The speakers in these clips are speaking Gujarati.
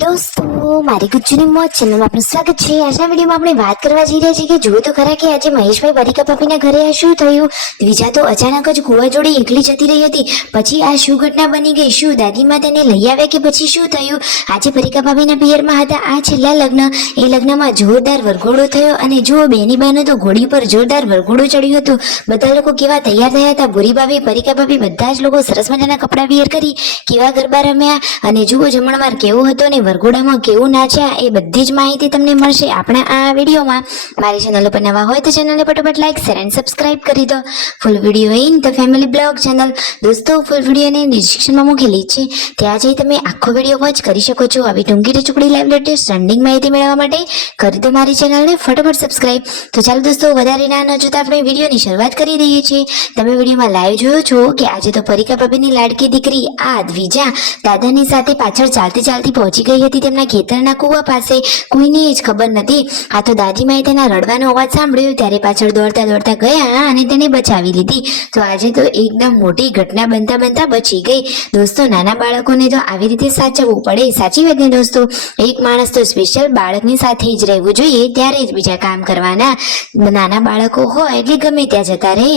दोस्तों मारी गुज्जूनी मौज चैनल में आपનું સ્વાગત છે। આજના વિડીયોમાં આપણે વાત કરવા જઈ રહ્યા છીએ કે જુઓ તો ખરા કે આજે મહેશભાઈ પરિકા ભાભીના ઘરે આ શું થયું। દ્વિજા તો અચાનક જ કુવા જોડે એકલી જતી રહી હતી, પછી આ શું ઘટના બની ગઈ, શું દાદીમાં તેને લઈ આવ્યા કે પછી શું થયું। આજે પરિકા ભાભીના પિયરમાં હતા આ છેલ્લા લગ્ન, એ લગ્નમાં જોરદાર વરઘોડો થયો અને જુઓ બેની બાનો તો ઘોડી પર જોરદાર વરઘોડો ચડ્યું હતું। બધા લોકો કેવા તૈયાર થયા હતા, ભૂરી ભાભી પરિકા ભાભી બધા જ લોકો સરસ મજાના કપડાં વેર કરી કેવા ગરબા રમ્યા અને જુઓ જમણવાર કેવો હતો ને વરઘોડામાં કેવું નાચ્યા, એ બધી જ માહિતી તમને મળશે આપણા આ વિડીયોમાં। મારી ચેનલ ઉપર નવા હોય તો ચેનલને ફટાફટ લાઈક શેર એન્ડ સબસ્ક્રાઇબ કરી દો। Full video in the family blog channel દોસ્તો ફૂલ વિડીયોને ડિસ્ક્રિપ્શનમાં મૂકેલી છે, ત્યાં જઈ તમે આખો વિડીયો વોચ કરી શકો છો। આવી ટૂંકી ટુકડી લાઈવ લેટેસ્ટ ટ્રેન્ડિંગ માહિતી મેળવવા માટે કરી દો મારી ચેનલને ફટાફટ સબસ્ક્રાઇબ। તો ચાલો દોસ્તો વધારે ના ન જોતા આપણે વિડીયોની શરૂઆત કરી દઈએ છીએ। તમે વિડીયોમાં લાઈવ જોયો છો કે આજે તો પરિકા ભાભીની લાડકી દીકરી આ દ્વિજા દાદાની સાથે પાછળ ચાલતી ચાલતી પહોંચી ગઈ હતી તેમના ખેતરના કુવા પાસે। કોઈને જ ખબર નથી, આ તો દાદીમાએ તેના રડવાનો અવાજ સાંભળ્યો ત્યારે પાછળ દોડતા દોડતા ગયા અને તેને બચાવી લીધી। તો આજે તો એકદમ મોટી ઘટના બનતા બનતા બચી ગઈ। દોસ્તો નાના બાળકોને તો આવી રીતે સાચવવું પડે, સાચી વાત ને દોસ્તો। એક માણસ તો સ્પેશિયલ બાળકની સાથે જ રહેવું જોઈએ, ત્યારે જ બીજા કામ કરવાના। નાના બાળકો હોય એટલે ગમે ત્યાં જતા રહે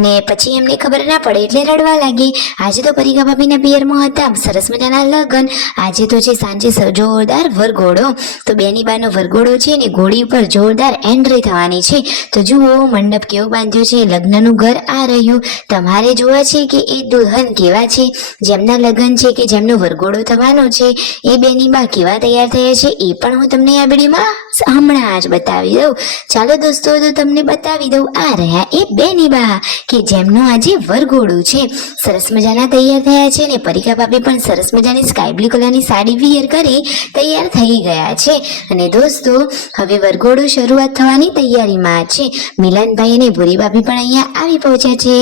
અને પછી એમને ખબર ના પડે એટલે રડવા લાગે। આજે તો પરિકા ભાભીના પિયરમાં હતા સરસ મજાના લગ્ન, આજે તો છે સાંજે જોરદાર વરઘોડો, તો બેની બાનો વરઘોડો છે ને ઘોડી ઉપર જોરદાર એન્ટ્રી થવાની છે। તો જુઓ મંડપ કેવો બાંધ્યો છે, લગ્નનું ઘર આ રહ્યું। તમારે જોવા છે કે એ દુલ્હન કેવા છે, જેમના લગ્ન છે કે જેમનો વરઘોડો થવાનો છે એ બેની બા કેવા તૈયાર થયા છે એ પણ હું તમને આ વિડીયોમાં હમણાં જ બતાવી દઉં। ચાલો દોસ્તો તો તમને બતાવી દઉં, આ રહ્યા એ બેની બા કે જેમનું આજે વરઘોડું છે, સરસ મજાના તૈયાર થયા છે ને પરિકા ભાભી પણ સરસ મજાની સ્કાય બ્લુ કલરની સાડી વિયર કરી તૈયાર થઈ ગયા છે। અને દોસ્તો હવે વરઘોડો શરૂઆત થવાની તૈયારીમાં છે। મિલનભાઈ અને ભૂરી ભાભી પણ અહીંયા આવી પહોંચ્યા છે,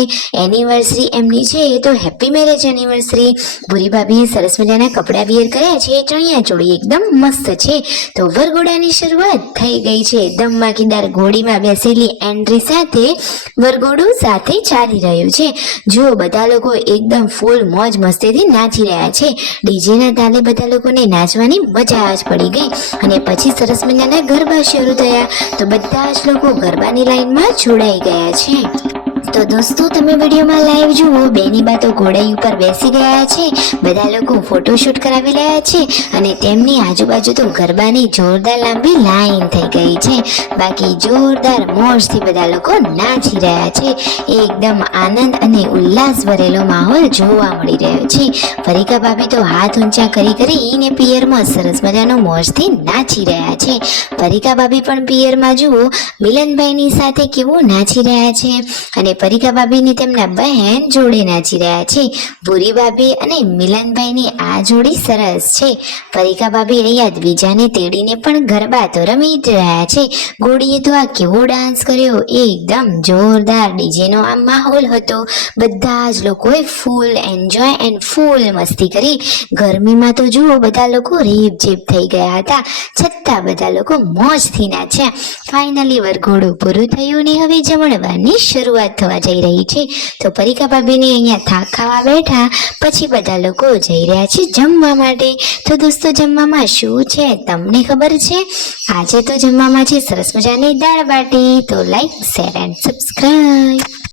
એનિવર્સરી એમની છે તો હેપી મેરેજ એનિવર્સરી। ભૂરી ભાભીએ સરસ મજાના કપડા વિયર કર્યા છે, ચણિયા ચોળી એકદમ મસ્ત છે। તો વરઘોડાની શરૂઆત થઈ ગઈ છે, ધમાકેદાર ઘોડીમાં બેસેલી એન્ટ્રી સાથે વરઘોડું સાથે ચાલી રહ્યું છે। જો બધા લોકો એકદમ ફૂલ મોજ મસ્તીથી નાચી રહ્યા છે, ડીજેના તાલે બધા લોકોને નાચવાની મજા જ પડી ગઈ અને પછી સરસ મજાના ગરબા શરૂ થયા, તો બધા જ લોકો ગરબાની લાઈનમાં જોડાઈ ગયા છે। તો દોસ્તો તમે વિડીયોમાં લાઈવ જુઓ, બેની બા તો ઘોડાઈ ઉપર બેસી ગયા છે, બધા લોકો ફોટોશૂટ કરાવી રહ્યા છે અને તેમની આજુબાજુ તો ગરબાની જોરદાર લાંબી લાઈન થઈ ગઈ છે। બાકી જોરદાર મોજથી બધા લોકો નાચી રહ્યા છે, એકદમ આનંદ અને ઉલ્લાસ ભરેલો માહોલ જોવા મળી રહ્યો છે। પરિકા ભાભી તો હાથ ઊંચા કરી કરીને પિયરમાં સરસ મજાનો મોજથી નાચી રહ્યા છે। પરિકા ભાભી પણ પિયરમાં જુઓ મિલનભાઈની સાથે કેવું નાચી રહ્યા છે અને પરિકા ભાભીની તેમના બહેન જોડે નાચી રહ્યા છે। ભૂરી ભાભી અને મિલનભાઈની આ જોડી સરસ છે। પરિકા ભાભી અહીંયા દ્વિજાને તેડીને પણ ગરબા તો રમી જ રહ્યા છે। ઘોડીએ તો આ કેવો ડાન્સ કર્યો, એકદમ જોરદાર ડીજેનો આ માહોલ હતો, બધા જ લોકોએ ફૂલ એન્જોય એન્ડ ફૂલ મસ્તી કરી। ગરમીમાં તો જુઓ બધા લોકો રેબ જેબ થઈ ગયા હતા, છતાં બધા લોકો મોજથી નાચ્યા। ફાઇનલી વરઘોડું પૂરું થયું ને હવે જમણવારની શરૂઆત થવા જઈ રહી છે। તો પરિકા ભાભીને અહીંયા થાક ખાવા બેઠા, પછી બધા લોકો જઈ રહ્યા છે જમવા માટે। તો દોસ્તો જમવામાં શું છે તમને ખબર છે? આજે તો જમવામાં છે સરસ મજાની દાળ બાટી। તો લાઈક શેર એન્ડ સબસ્ક્રાઇબ।